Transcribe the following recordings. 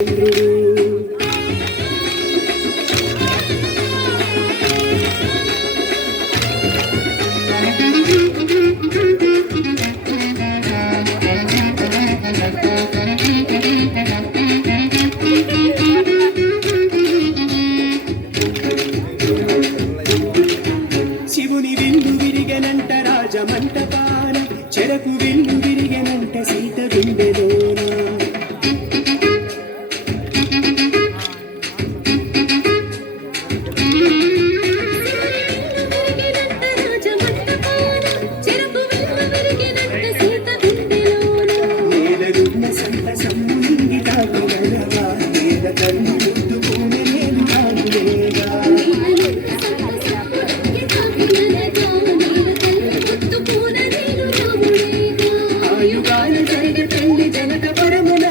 శివుని విల్లు విరిగనంట రాజమంటపాన, చెరకు విల్లు విరిగనంట సీత గుండెలోన. నేలగున్న సంతసమ్ము నింగి తాకుగలవా, నేల కన్ను ముద్దుకునే నేను తాగులేగా. ఆయుగాల జరిగే పెళ్లి జనకపురమున,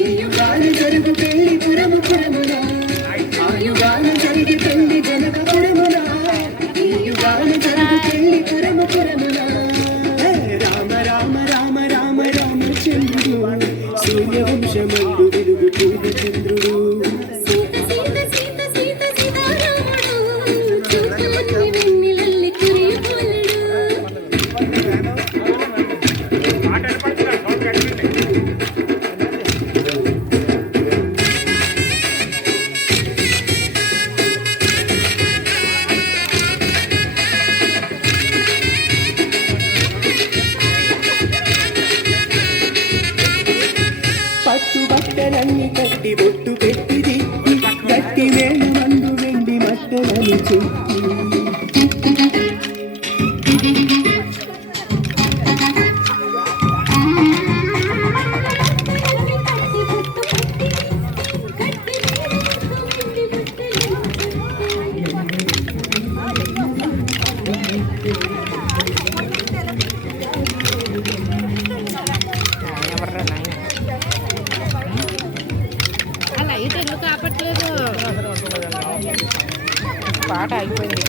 ఈయుగాల జరుగు పెళ్లి పురము పురమున. ఆయుగాల జరిగే పెళ్లి జనకపురమున, ఈయుగాల జరుగు పెళ్లి పురము పురమున. రామ రామ రామ రామ రామచంద్రుడు, సూర్యవంశమందు వెలుగు పూర్ణచంద్రుడు. పట్టు బట్టలన్నీ కట్టి బొట్టు పెట్టి దిక్కి, గట్టి వేళ మందు వెండి మట్టలని చెక్కి. అలా అయితే ఎందుకు ఆపట్లేదు, పాట అయిపోయింది.